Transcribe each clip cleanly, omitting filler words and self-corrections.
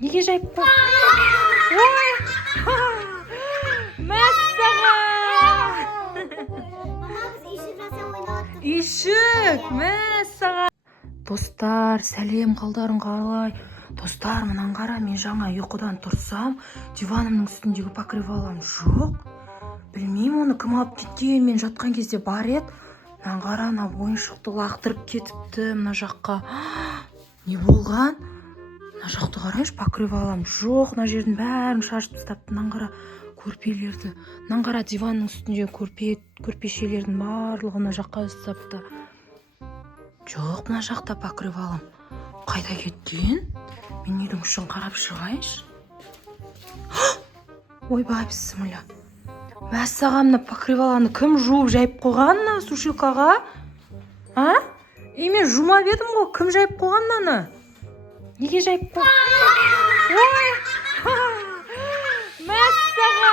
Неге жайып қой? Ой! Мәссаған! Үйшік! Мәссаған! Достар, сәлем, қалдарың қалай? Достар, мұнан қара, мен жаңа ұйқыдан тұрсам, диванымның үстіндегі покрывалам жоқ. Білмеймін, оны кім алып кеткен, мен жатқан кезде бар еді. Мұнан қара, ана ойыншықты лақтырып кетіпті мына жаққа. Не болған? Мына жақты қарайшы, покрывалам жоқ. Мына жердің бәрін шашып тастапты. Мұнан қара, көрпелерді. Мұнан қара, диванның үстінде көрпешелердің барлығы мына жаққа тастапты. Жоқ, мына жақта покрывалам. Қайда кеткен? Мен үйдің ішін қарап шығайыншы. Ойбай, бісміллә. Мәссағамны покрываланы кім жуып жайып қойған мына сушилкаға? А? Мен жумап едім ғой, кім жайып қойған мынаны? Неге жайып қойған? Ой! Мәссаған!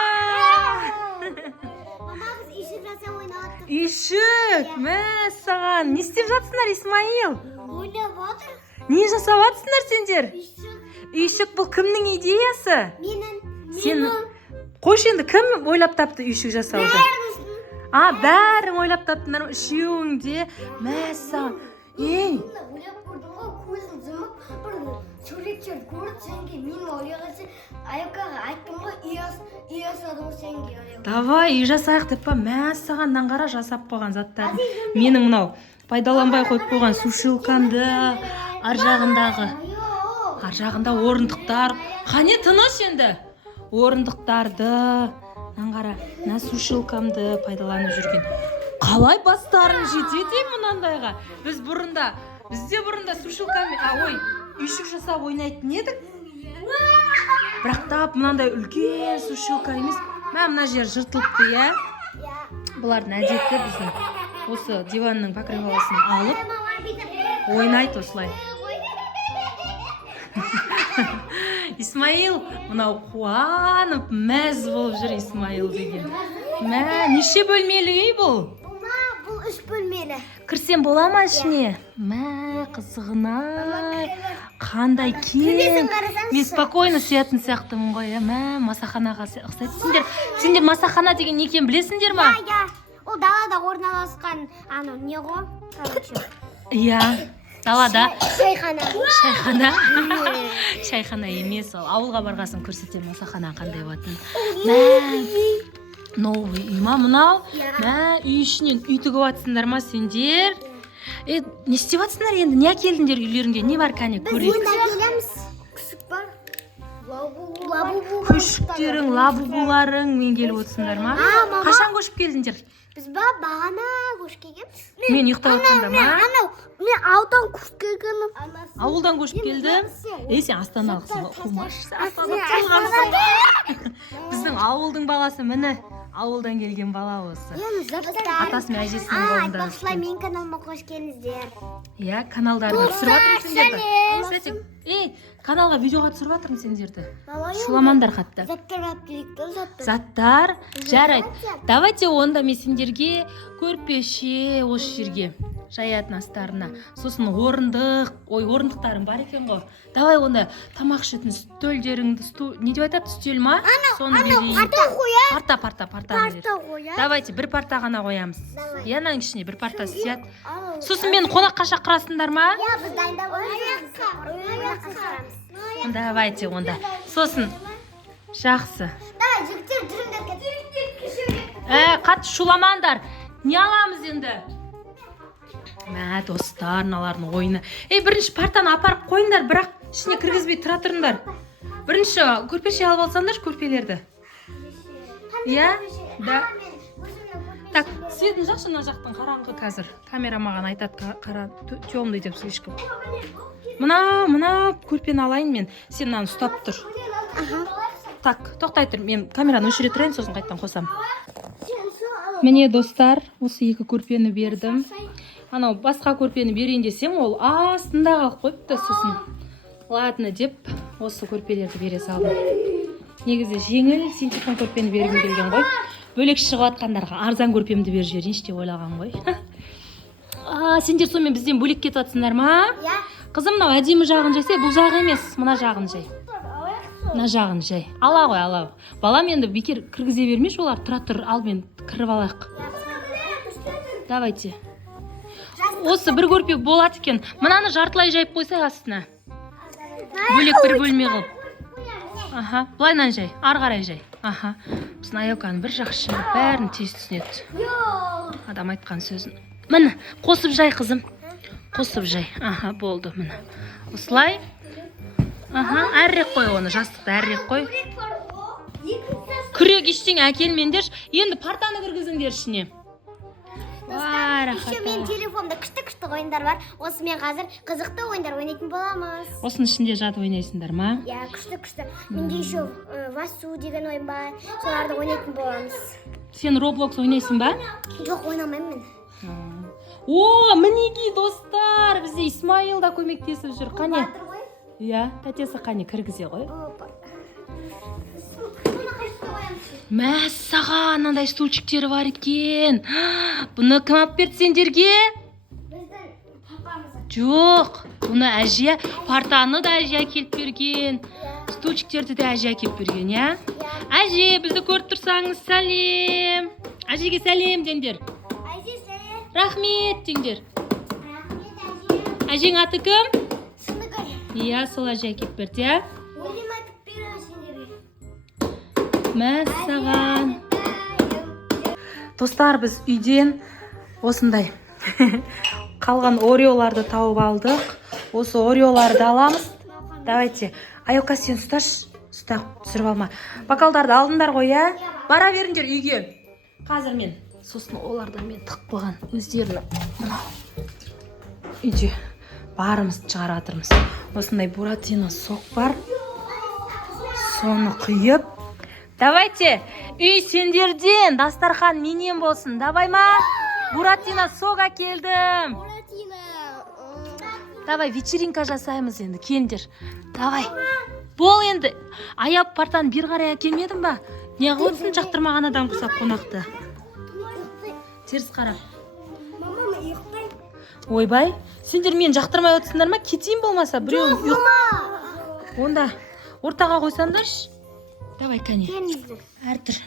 Мама, біз үйшік жасап ойнап. Үйшік! Мәссаған! Не істеп жатсыңдар, Исмаил? Ойнап отыр. Не жасап жатсыңдар сендер? Үйшік бұл кімнің идеясы? Сен қойшы енді, кім ойлап тапты үйшік жасауды? Бәрің ойлап таптыңдар ма? Үшеуің де. Мәссаған. Ей! Ойлап көрдім ғой, көзін жұмып, бір суреттер көріп, сенге мен ойлағанша Аюкаға айттым ғой, үй жасадым сенге. Давай, үй жасайық деп па? Мәссағаннан қара жасап қойған заттар. Менің мынау пайдаланбай қойып қойған сушилкамды, ар жағында орындықтар. Қане тыныш енді? Орындықтарды, қара, мына сушилкамды пайдаланып жүрген. Қалай бастарын жетеді мұнандайға? Бізде бұрында сушилкамен, үйшік жасап ойнайтын едік. Бірақ тап мұнандай үлкен сушилка емес. Мына жер жыртылыпты, иә? Бұлардың әдеті біздің осы диванның покрываласын алып ойнайды осылай. Исмаил, мынау қуанып, мәз болып жүр Исмаил деген. Неше бөлмелі үй бұл? Бұл 3 бөлмелі. Кірсем бола ма ішіне? Қызығына. Қандай кең. Мен спокойно сиятын сияқтымын ғой. Масаханаға ұқсайды. Сендер масахана деген не екенін білесіңдер ма? Ол далада орналасқан, не ғой? Иә. Далада. Шайхана. Шайхана емес, ол ауылға барғасын көрсетем масахана қандай болатын. Новый үй ма мынау? Үй ішінен үй тігіп жатсыңдар ма сендер? Не істеп жатсыңдар енді? Не әкелдіңдер үйлеріңде? Не бар кәне көрейік? Біз әкелеміз. Күшік бар. Күшіктерің, лабубуларың мен келіп отырсыңдар ма? Қашан көшіп келдіңдер? Біз бағана көшіп келгенбіз. Мен ұйықтап жатқанда ма? Мен ауылдан көшіп келгенмін. Ауылдан көшіп келдім. Сен астаналықсың ғой, қумашсың. Біздің ауылдың баласы міне. Ауылдан келген бала осы. Атасы мен әжесінің қолында. Айтпақшылай, мен каналыма қош келіңіздер. Иә, каналдарды түсіріп жатырмын сендерді. Каналға видеоға түсіріп жатырмын сендерді. Шуламандар қатты. Заттар, жарайды. Давайте онда мен сендерге көрпеше осы жерге жаятын астарына. Сосын орындықтарың бар екен ғой. Давай онда тамақ ішетін стөлдеріңді, не деп айтады, стөл ма? Соны берейін. Парта береді. Давайте бір парта ғана қоямыз. Яның ішіне бір парта сияды. Сосын мен қонаққа шақырасыңдар ма? Біз дайындап ойнайық. Давайте онда. Сосын жақсы. Жігіттер түріндер кетті. Қатты шуламандар. Не аламыз енді? Достар, налардың ойыны. Бірінші партаны апарып қойыңдар, бірақ ішіне кіргізбей тұра тұрыңдар. Бірінші көрпеше алып алсаңдар көрпелерді. Иә? Да. Так, светін жақшы, мына жақтың қараңғы қазір. Камера маған айтады, қара темный деп слишком. Мына көрпені алайын мен. Сен мынаны ұстап тұр. Так, тоқтай тұр. Мен камераны өшіре тұрайын, сосын қайттан қосам. Міне достар, осы екі көрпені бердім. Анау басқа көрпені берейін десем, ол астында қалып қойыпты сосын. Ладно деп, осы көрпелерді бере салдым. Негізі жеңіл, синтепон көрпені бергім келген ғой. Бөлек шығып атқандарға арзан көрпемді беріп жіберейінші деп ойлаған ғой. Сендер сонымен бізден бөлек кетіп жатсыңдар ма? Иә. Қызым, мынау әдемі жағын жайсай, бұл жағы емес, мына жағын жай. мына жағын жай ала ғой. Балам енді бекер кіргізе бермеш, олар тұра тұр, ал мен кіріп алайық. Давайте. Осы бір көрпе болады екен. Мынаны жартылай жайып қойсай астына. Бөлек бір бөлме қылып. Аха, былайнан жай, ары қарай жай. Аха. Біздің Аяуканың бір жақсы, бәрін тез түсінеді. Адам айтқан сөзін. Міне, қосып жай қызым. Қосып жай. Аха, болды міне. Осылай. Аха, әрірек қой оны, жастықты әрірек қой. Күрек ештеңе әкелмеңдер. Енді партаны кіргізіңдер ішіне. Еще мен телефонда күшті ойындар бар. Осымен қазір қызықты ойындар ойнайтын боламыз. Осының ішінде жатып ойнайсыңдар ма? Я, күшті. Менде еще Васу деген ойын бар. Соларды ойнайтын боламыз. Сен Roblox ойнайсың ба? Жоқ, ойнамаймын мен. О, мінеки достар, бізде Исмаил да көмектесіп жүр. Қане? Иә, тәтесі қане кіргізе ғой. Мәссаған, андай стульчиктері бар екен. Бұны кім алып берді сендерге? Біздің папамыз. Жоқ, бұны әже, партаны да әже әкеліп берген. Стульчиктерді де әже әкеліп берген, иә? Әже, бізді көріп тұрсаңыз, сәлем. Әжеге сәлем деңдер. Әже, сәлем. Рахмет деңдер. Рахмет, әже. Әжең аты кім? Сыныгүл. Иә, сол әже әкеліп берді, иә? Өлім айтып беремін сендерге. Мәссаған. Достар, біз үйден осындай қалған ореоларды тауып алдық. Осы ореоларды аламыз. Давайте. Аяука, сен ұсташ. Түсіріп алма. Бокалдарды алдыңдар ғой, иә? Бара беріңдер үйге. Қазір мен сосын олардан мен тық қойған өздерінің үйде барымызды шығаратырмыз. Осындай буратино сок бар. Соны құйып. Давайте, үй сендерден дастархан менен болсын. Давай ма? Буратино сок әкелдім. Давай, вечеринка жасаймыз енді, келіңдер. Давай. Бол енді. Аяп партаны бір қарай әкелмедің ба? Не қылыпсың жақтырмаған адам құсап қонақты? Теріс қара. Мама, ұйықтай. Ойбай, сендер мен жақтырмай отырсыңдар ма? Кетейін болмаса, біреуін ұйық. Онда ортаға қойсаңдаршы. Давай, кәне. Әртір.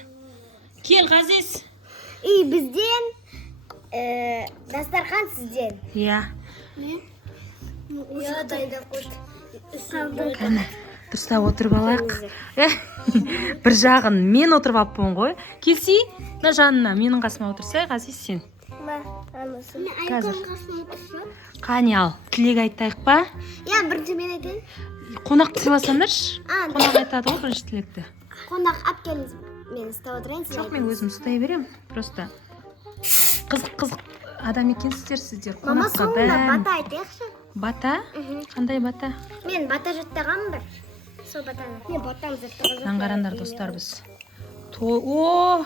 Кел, Ғазиз. Үй бізден, дастархан сізден. Иә. Иә, дайдап қойды. Кәне, дұрыстап отырып алайық. Бір жағын мен отырып алыппын ғой. Келсей, мына жанына менің қасыма отырсай, Ғазиз сен. Қазір. Қане ал, тілек айтайық па? Иә, бірінші мен айтайын. Қонақ сыйласаңдаршы. Қонақ айтады ғой бірінші тілекті. Қонақ ап келіңіз, мен ұстап отырайын. Жоқ, мен өзім ұстай берем. Просто қызық адам екенсіздер сіздер. Мама, Қонаққа соңында бәрін. бата айтайықшы. Бата? Қандай бата? Мен бата жаттағанмын бір. Сол батаны. Мен батаны жаттаған жоқпын. Аңғарандар достар біз. О!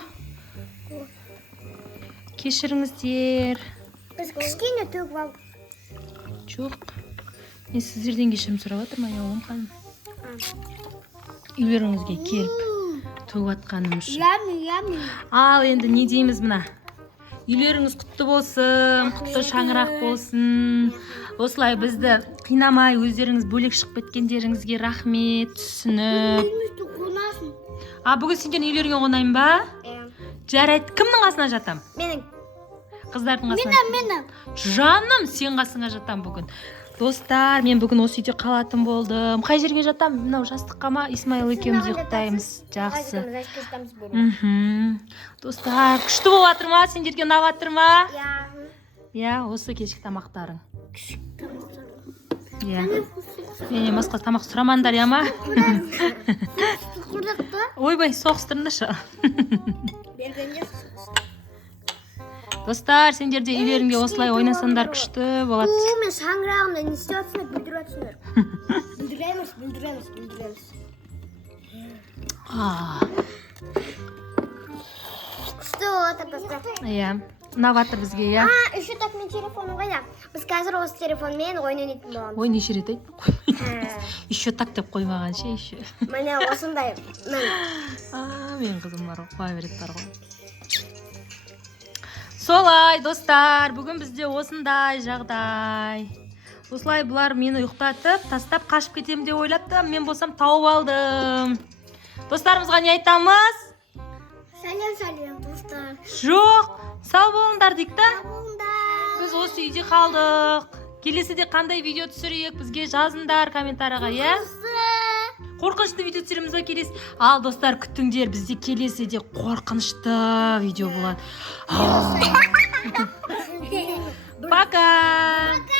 Кешіріңіздер. Біз кішкене төгіп алдық. Жоқ. Мен сіздерден кешірім сұрап отырмын, аяулым ханым. Үйлеріңізге келіп төгіп атқаным үшін. Ями. Ал енді не дейміз мына? Үйлеріңіз құтты болсын, құтты шаңырақ болсын. Осылай бізді қинамай, өздеріңіз бөлек шығып кеткендеріңізге рахмет, түсініп. Бүгін сендердің үйлеріңе қонайын ба? Жарайды, кімнің қасына жатам? Менің. Қыздардың қасына? Менің. Жаным, сен қасыңа жатам бүгін. Достар, мен бүгін осы үйде қалатын болдым. Қай жерге жатам? Мынау жастыққа ма? Исмаил екеуміз ұйықтаймыз. Жақсы. Достар, күшті болып жатыр ма? Сендерге ұнап жатыр ма? Иә, осы кешкі тамақтарың. Иә. Менен басқа тамақ сұрамаңдар, я ма? Ойбай, соғыстырыңдаршы. Достар, сендер де үйлеріңде осылай ойнасаңдар күшті болады. Мен шаңырағымда не істеп жатсыңдар, бүлдіріп жатсыңдар. Бүлдіреміз. Күшті болады, достар. Иә, ұнап жатыр бізге, иә. Еще так мен телефоным қайда? Біз қазір осы телефонмен ойын ойнайтын боламыз. Ой, неше рет айттым. Еще так деп қоймаған ше, еще. Міне осындай. Мен қызым бар ғой, қоя береді бар ғой. Солай, достар, бүгін бізде осындай жағдай. Осылай бұлар мені ұйықтатып, тастап қашып кетемін деп ойлапты. Мен болсам тауып алдым. Достарымызға не айтамыз? Сәлем, достар. Жоқ, сау болыңдар дейік та. Біз Болыңдар. осы үйде қалдық. Келесіде қандай видео түсірейік, бізге жазыңдар комментарияға, иә? Қорқынышты видео түсіреміз ба келесі? Ал достар, күтіңдер, бізде келесіде қорқынышты видео болады. Пока!